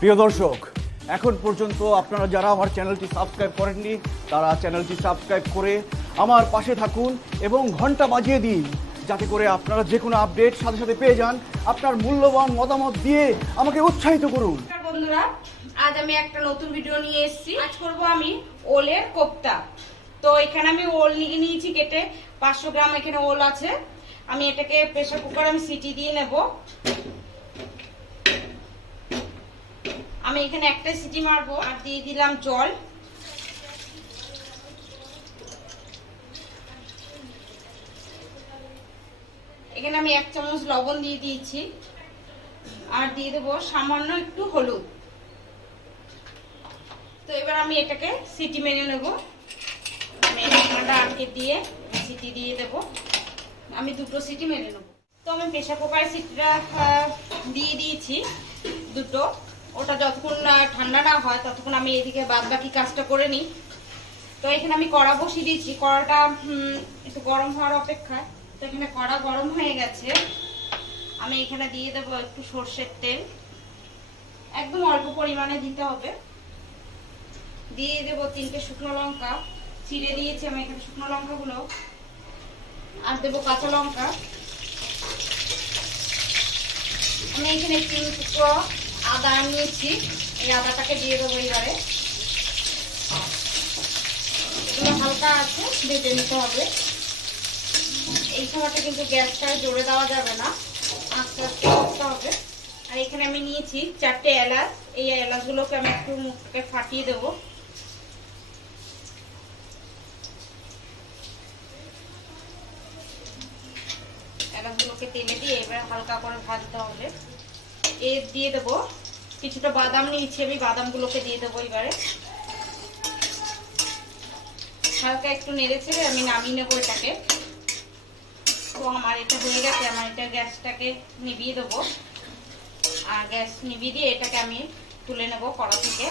প্রিয় দর্শক, এখন পর্যন্ত আপনারা যারা আমার চ্যানেলটি সাবস্ক্রাইব করেননি তারা চ্যানেলটি সাবস্ক্রাইব করে আমার পাশে থাকুন এবং ঘন্টা বাজিয়ে দিন, যাতে করে আপনারা যে কোনো আপডেট সাথে সাথে পেয়ে যান। আপনার মূল্যবান মতামত দিয়ে আমাকে উৎসাহিত করুন। বন্ধুরা, আজ আমি একটা নতুন ভিডিও নিয়ে এসেছি। আজ করব আমি ওলের কোপ্তা। তো এখানে আমি ওল নিয়ে নিয়েছি কেটে, 500 গ্রাম এখানে ওল আছে। আমি এটাকে প্রেসার কুকারে আমি সিটি দিয়ে নেব। আমি এখানে একটা সিটি মারবো আর দিয়ে দিলাম জল। এখানে আমি 1 চামচ লবণ দিয়ে দিয়েছি আর দিয়ে দেবো সামান্য একটু হলুদ। তো এবার আমি এটাকে সিটি মেরে নেব। ঢাকনাটা আটকে দিয়ে সিটি দিয়ে দেব। আমি 2টো সিটি মেরে নেব। তো আমি প্রেসার কুকারে সিটিটা দিয়ে দিয়েছি 2টো। ওটা যতক্ষণ ঠান্ডা না হয় ততক্ষণ আমি এদিকে বাদ বাকি কাজটা করে নিই। তো এখানে আমি কড়া বসিয়ে দিয়েছি। কড়াটা একটু গরম হওয়ার অপেক্ষায়। তো এখানে কড়া গরম হয়ে গেছে। আমি এখানে দিয়ে দেবো একটু সরষের তেল, একদম অল্প পরিমাণে দিতে হবে। দিয়ে দেবো 3টে শুকনো লঙ্কা, চিড়ে দিয়েছি আমি এখানে শুকনো লঙ্কাগুলো। আর দেবো কাঁচা লঙ্কা। আমি এখানে 3 টুকরো আদা নিয়েছি, এই আদাটাকে দিয়ে দেবো এবারে। এগুলো হালকা আছে ভেজে নিতে হবে। এই সময়টা কিন্তু গ্যাসটা জোরে দেওয়া যাবে না, আস্তে আস্তে করতে হবে। আর এখানে আমি নিয়েছি 4টে এলাচ। এই এলাচগুলোকে আমি একটু মুখটাকে ফাটিয়ে দেবো। এলাচগুলোকে তেলে দিয়ে এবার হালকা করে ভাজতে হবে। এর দিয়ে দেবো কিছুটা বাদাম নিয়েছি আমি, বাদামগুলোকে দিয়ে দেবো এবারে। হালকা একটু নেড়ে ছেড়ে আমি নামিয়ে নেবো এটাকে। তো আমার এটা হয়ে গেছে। আমার এটা গ্যাসটাকে নিভিয়ে দেবো। আর গ্যাস নিভিয়ে দিয়ে এটাকে আমি তুলে নেব কড়া থেকে।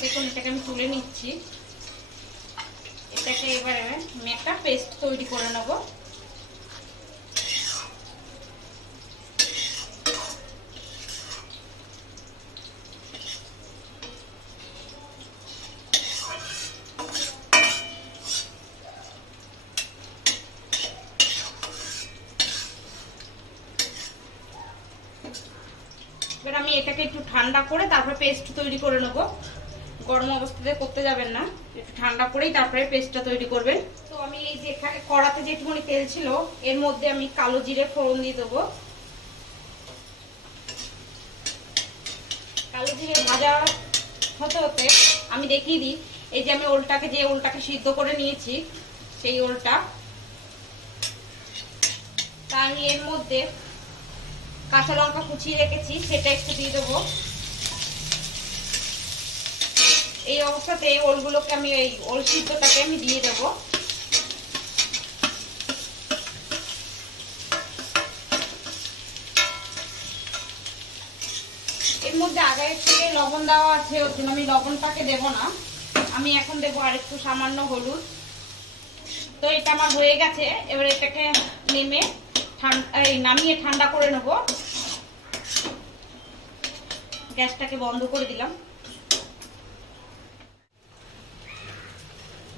দেখুন এটাকে আমি তুলে নিচ্ছি। এটাকে এবারে আমি একটা পেস্ট তৈরি করে নেব। এবার আমি এটাকে একটু ঠান্ডা করে তারপরে পেস্ট তৈরি করে নেব। গরম অবস্থাতে করতে যাবেন না, একটু ঠান্ডা করেই তারপরে পেস্টটা তৈরি করবেন। তো আমি এই যে কড়াতে যেটুকুনি তেল ছিল এর মধ্যে আমি কালো জিরে ফোড়ন দিয়ে দেবো। কালো জিরে ভাজা হতে হতে আমি দেখিয়ে দিই, এই যে আমি ওলটাকে সিদ্ধ করে নিয়েছি সেই ওলটা, তা আমি এর মধ্যে কাঁচা লঙ্কা কুচিয়ে রেখেছি সেটা একটু দিয়ে দেবো। এই অবস্থাতে ওলগুলোকে আমি এই ওল সিদ্ধটাকে আমি দিয়ে দেবো। এর মধ্যে আগে থেকে লবণ দেওয়া আছে, ওর জন্য আমি লবণটাকে দেব না। আমি এখন দেবো আর একটু সামান্য হলুদ। তো এটা আমার হয়ে গেছে। এবার এটাকে নামিয়ে ঠান্ডা করে নেব। গ্যাসটাকে বন্ধ করে দিলাম।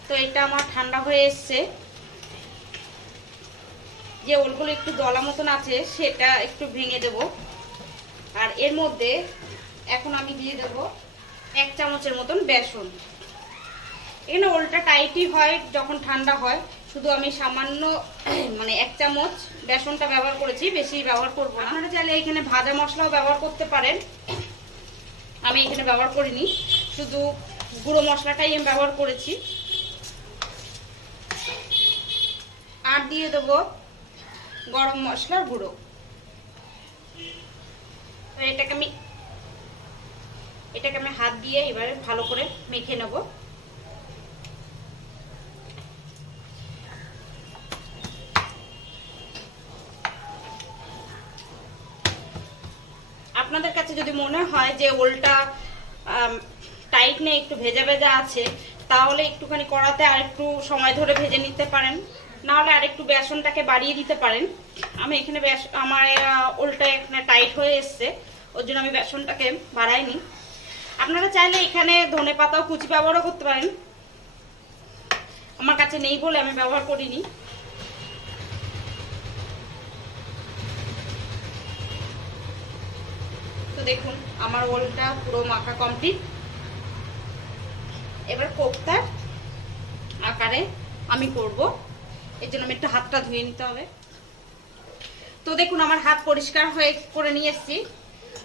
তো এটা আমার ঠান্ডা হয়ে এসছে। যে ওলগুলো একটু দলা মতন আছে সেটা একটু ভেঙে দেব। আর এর মধ্যে এখন আমি দিয়ে দেব 1 চামচের মতন বেসন। এখানে ওলটা টাইটই হয় যখন ঠান্ডা হয়, শুধু আমি সামান্য 1 চামচ বেসনটা ব্যবহার করেছি, বেশি ব্যবহার করব না। আপনারা চাইলে এখানে ভাজা মশলাও ব্যবহার করতে পারেন, আমি এখানে ব্যবহার করিনি, শুধু গুঁড়ো মশলাটাই আমি ব্যবহার করেছি। আর দিয়ে দেবো গরম মশলার গুঁড়ো। এটাকে আমি হাত দিয়ে এবারে ভালো করে মেখে নেব। আপনাদের কাছে যদি মনে হয় যে ওলটা টাইট নেই, একটু ভেজা ভেজা আছে, তাহলে একটুখানি কড়াতে আর একটু সময় ধরে ভেজে নিতে পারেন। না হলে আর একটু বেসনটাকে বাড়িয়ে দিতে পারেন। আমি এখানে আমার ওলটা এখানে টাইট হয়ে এসছে, ওর জন্য আমি বেসনটাকে বাড়াইনি। আপনারা চাইলে এখানে ধনেপাতাও কুচি ব্যবহারও করতে পারেন, আমার কাছে নেই বলে আমি ব্যবহার করিনি। তো দেখুন আমার ওলটা পুরো মাখা কমপ্লিট। এবার কোপ্তার আকারে আমি করব, এর জন্য আমি একটু হাতটা ধুয়ে নিতে হবে। তো দেখুন আমার হাত পরিষ্কার হয়ে করে নিয়ে এসেছি।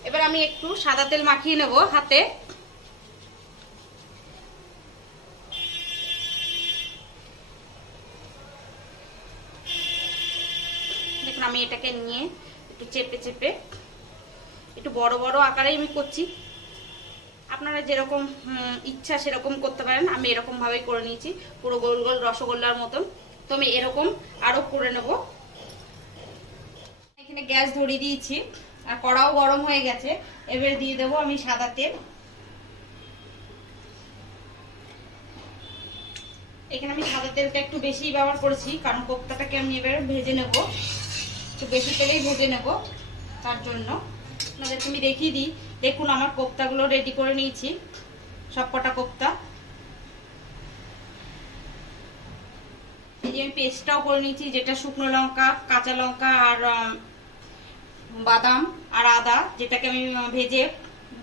এবার আমি একটু সাদা তেল মাখিয়ে নেব হাতে। দেখুন আমি এটাকে নিয়ে একটু চেপে চেপে একটু বড় বড় আকারে আমি করছি, আপনারা যেরকম ইচ্ছা সেরকম করতে পারেন। আমি এরকম ভাবেই করে নিয়েছি, পুরো গোল গোল রসগোল্লার মতন। তো আমি এরকম আরো করে নেব। এখানে গ্যাস ধরিয়ে দিয়েছি আর কড়াও গরম হয়ে গেছে। এবার দিয়ে দেবো আমি সাদা তেল। এখানে আমি সাদা তেলটা একটু বেশি ব্যবহার করেছি, কারণ কোপ্তাটাকে আমি এবার ভেজে নেব, একটু বেশি তেলেই ভেজে নেব। তার জন্য আপনাদেরকে আমি দেখিয়ে দিই। দেখুন আমার কোপ্তাগুলো রেডি করে নিয়েছি, সবকটা কোপ্তা। এই যে আমি পেস্টটাও করে নিয়েছি, যেটা শুকনো লঙ্কা, কাঁচা লঙ্কা আর বাদাম আর আদা, যেটাকে আমি ভেজে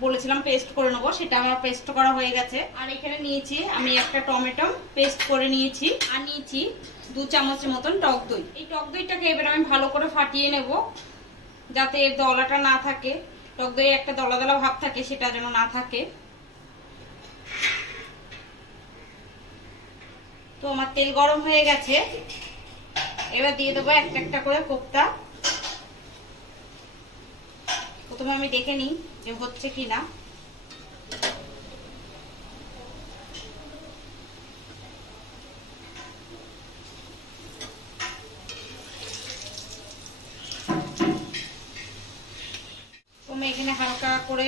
বলেছিলাম পেস্ট করে নেবো, সেটা আমার পেস্ট করা হয়ে গেছে। আর এখানে নিয়েছি আমি একটা টমেটো পেস্ট করে নিয়েছি, আর নিয়েছি 2 চামচের মতন টক দই। এই টক দইটাকে এবার আমি ভালো করে ফাটিয়ে নেব, যাতে এর দলাটা না থাকে, টক দই একটা দলা দলা ভাব থাকে, সেটা যেন না থাকে। তো আমার তেল গরম হয়ে গেছে, এবার দিয়ে দেবো একটা একটা করে কোপ্তা। প্রথমে আমি দেখে নিই যে হচ্ছে কিনা। আমি এখানে হালকা করে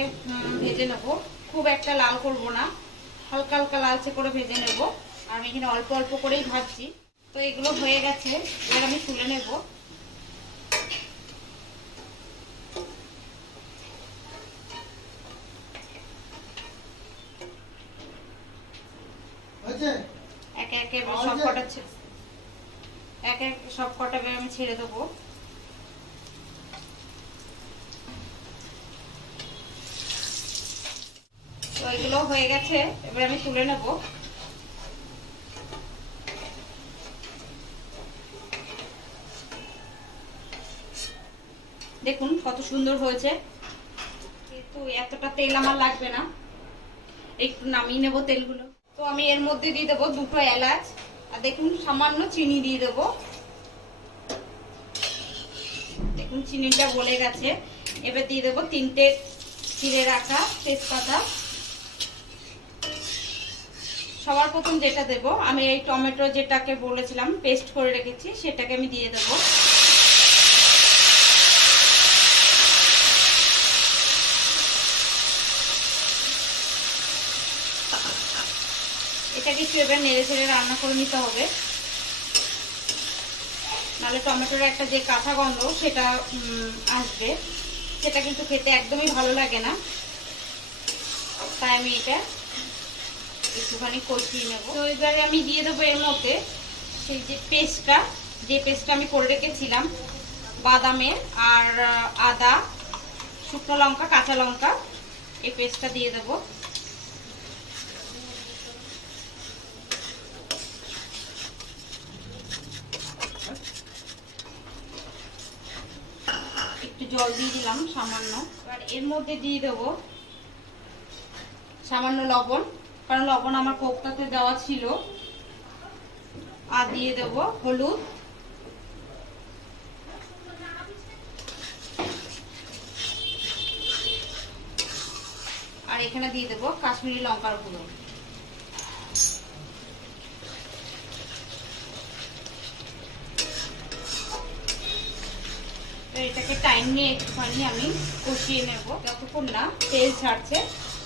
ভেজে নেব, খুব একটা লাল করব না, হালকা হালকা লালচে করে ভেজে নেব। আর আমি এখানে অল্প অল্প করেই ভাজছি। তো এগুলো হয়ে গেছে, এবার আমি তুলে নেব। একে একে সব কটা আমি ছেড়ে দেবো। তো এগুলো হয়ে গেছে, এবার আমি তুলে নেব। দেখুন কত সুন্দর হয়েছে, কিন্তু এতটা তেল আমার লাগবে না, একটু নামিয়ে নেব তেলগুলো। তো আমি এর মধ্যে দিয়ে দেবো 2টো এলাচ, আর দেখুন সামান্য চিনি দিয়ে দেবো। দেখুন চিনিটা গলে গেছে। এবার দিয়ে দেবো 3টে চিড়ে রাখা তেজপাতা। সবার প্রথম যেটা দেব আমি এই টমেটো যেটাকে বলেছিলাম পেস্ট করে রেখেছি, সেটাকে আমি দিয়ে দেব। এটাকে একটু এবার নেড়ে ছেড়ে রান্না করে নিতে হবে, নাহলে টমেটোর একটা যে কাঁচা গন্ধ সেটা আসবে, সেটা কিন্তু খেতে একদমই ভালো লাগে না। তাই আমি এটা একটুখানি কষিয়ে নেব। তো এবারে আমি দিয়ে দেবো এর মধ্যে সেই যে পেস্টটা আমি করে রেখেছিলাম, বাদামের আর আদা, শুকনো লঙ্কা, কাঁচা লঙ্কা, এই পেস্টটা দিয়ে দেবো। একটু জল দিয়ে দিলাম সামান্য। এবার এর মধ্যে দিয়ে দেবো সামান্য লবণ, কারণ লবণ আমার কোপ্তাতে দেওয়া ছিল। আর দিয়ে দেবো হলুদ, আর এখানে দিয়ে দেবো কাশ্মীরি লঙ্কার গুঁড়ো। এটাকে টাইম নিয়ে একটুখানি আমি কষিয়ে নেব, যতক্ষণ না তেল ছাড়ছে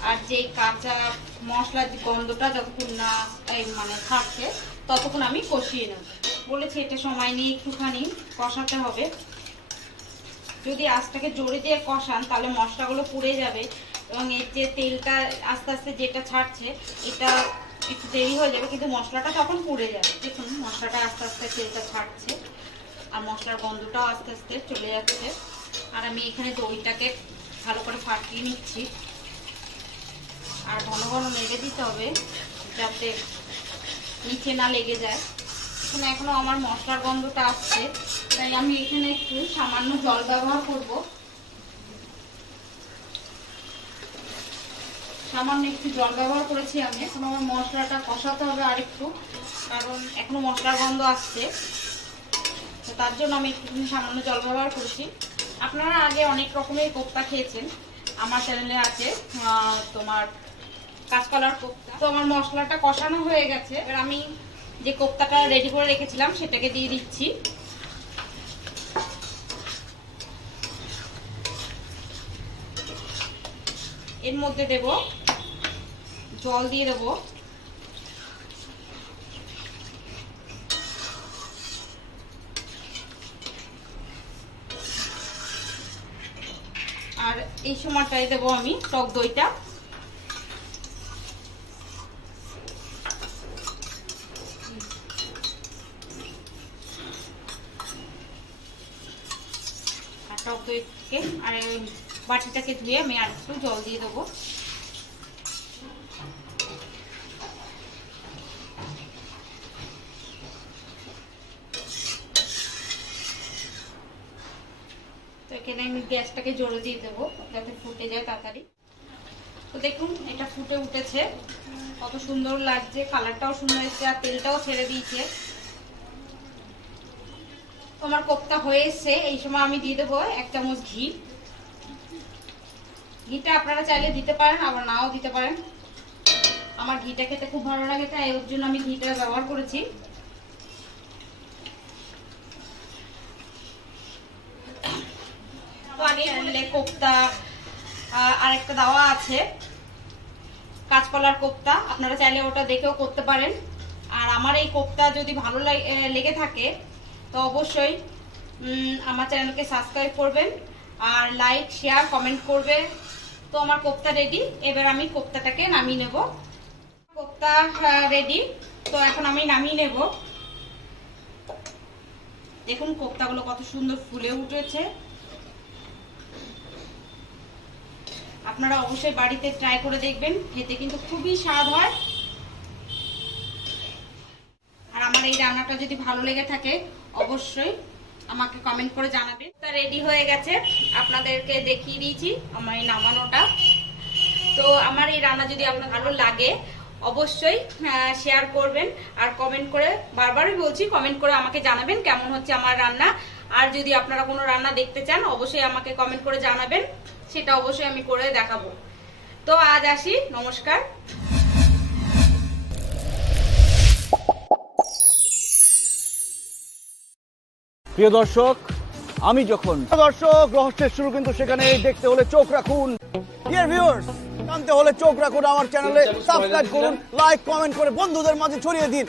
আর যে কাঁচা মশলার গন্ধটা যতক্ষণ না মানে থাকছে, ততক্ষণ আমি কষিয়ে নেব। বলেছি এটা সময় নিয়ে একটুখানি কষাতে হবে। যদি আঁচটাকে জোরে দিয়ে কষান তাহলে মশলাগুলো পুড়ে যাবে এবং এর যে তেলটা আস্তে আস্তে যেটা ছাড়ছে এটা একটু দেরি হয়ে যাবে, কিন্তু মশলাটা তখন পুড়ে যাবে। দেখুন মশলাটা আস্তে আস্তে তেলটা ছাড়ছে আর মশলার গন্ধটাও আস্তে আস্তে চলে যাচ্ছে। আর আমি এখানে দইটাকে ভালো করে ফাটিয়ে নিচ্ছি আর ঘন ঘন নেড়ে দিতে হবে যাতে নিচে না লেগে যায়। এখানে এখনো আমার মশলার গন্ধটা আসছে, তাই আমি এখানে একটু সামান্য জল ব্যবহার করব। সামান্য একটু জল ব্যবহার করেছি আমি। এখন আমার মশলাটা কষাতে হবে আর একটু, কারণ এখনো মশলার গন্ধ আসছে, তো তার জন্য আমি একটু সামান্য জল ব্যবহার করেছি। আপনারা আগে অনেক রকমের কোপ্তা খেয়েছেন, আমার চ্যানেলে আছে তোমার কাঁচকলার কোপ্তা। তো আমার মশলাটা কষানো হয়ে গেছে, এবার আমি যে কোপ্তাটা রেডি করে রেখেছিলাম সেটাকে দিয়ে দিচ্ছি। এর মধ্যে দেব জল, দিয়ে দেব আর এই সময়টাই দেব আমি টক দইটা। টক দইকে আর বাটিটাকে ধুয়ে আমি আর একটু জল দিয়ে দেবো। তো এখানে আমি গ্যাসটাকে জোরে দিয়ে দেবো যাতে ফুটে যায় তাড়াতাড়ি। তো দেখুন এটা ফুটে উঠেছে, কত সুন্দর লাগছে, কালারটাও সুন্দর এসেছে আর তেলটাও ছেড়ে দিয়েছে। আমার কোপ্তা হয়ে এসছে, এই সময় আমি দিয়ে দেবো 1 চামচ ঘি। ঘিটা আপনারা চাইলে দিতে পারেন আবার নাও দিতে পারেন। আমার ঘিটা খেতে খুব ভালো লাগে তাই ওর জন্য আমি ঘিটা ব্যবহার করেছি। তো আগে বললে কোপ্তা আরেকটা দেওয়া আছে কাঁচকলার কোপ্তা, আপনারা চাইলে ওটা দেখেও করতে পারেন। আর আমার এই কোপ্তা যদি ভালো লেগে থাকে তো অবশ্যই আমার চ্যানেলকে সাবস্ক্রাইব করবেন আর লাইক শেয়ার কমেন্ট করবে। তো আমার কোপ্তা রেডি, এবার আমি কোপ্তাটাকে নামিয়ে নেব। কোপ্তা রেডি, তো এখন আমি নামিয়ে নেব। দেখুন কোপ্তাগুলো কত সুন্দর ফুলে উঠেছে। আপনারা অবশ্যই বাড়িতে ট্রাই করে দেখবেন, খেতে কিন্তু খুবই স্বাদ হয়। আর আমার এই রান্নাটা যদি ভালো লেগে থাকে অবশ্যই আমাকে কমেন্ট করে জানাবেন। তা রেডি হয়ে গেছে, আপনাদেরকে দেখিয়ে দিয়েছি আমার এই নামানোটা। তো আমার এই রান্না যদি আপনার ভালো লাগে অবশ্যই শেয়ার করবেন আর কমেন্ট করে, বারবারই বলছি, কমেন্ট করে আমাকে জানাবেন কেমন হচ্ছে আমার রান্না। আর যদি আপনারা কোনো রান্না দেখতে চান অবশ্যই আমাকে কমেন্ট করে জানাবেন, সেটা অবশ্যই আমি করে দেখাবো। তো আজ আসি, নমস্কার। প্রিয় দর্শক, আমি যখন রহস্যের শুরু কিন্তু সেখানে দেখতে হলে চোখ রাখুন। ডিয়ার ভিউয়ার্স, জানতে হলে চোখ রাখুন আমার চ্যানেলে, সাবস্ক্রাইব করুন, লাইক কমেন্ট করে বন্ধুদের মাঝে ছড়িয়ে দিন।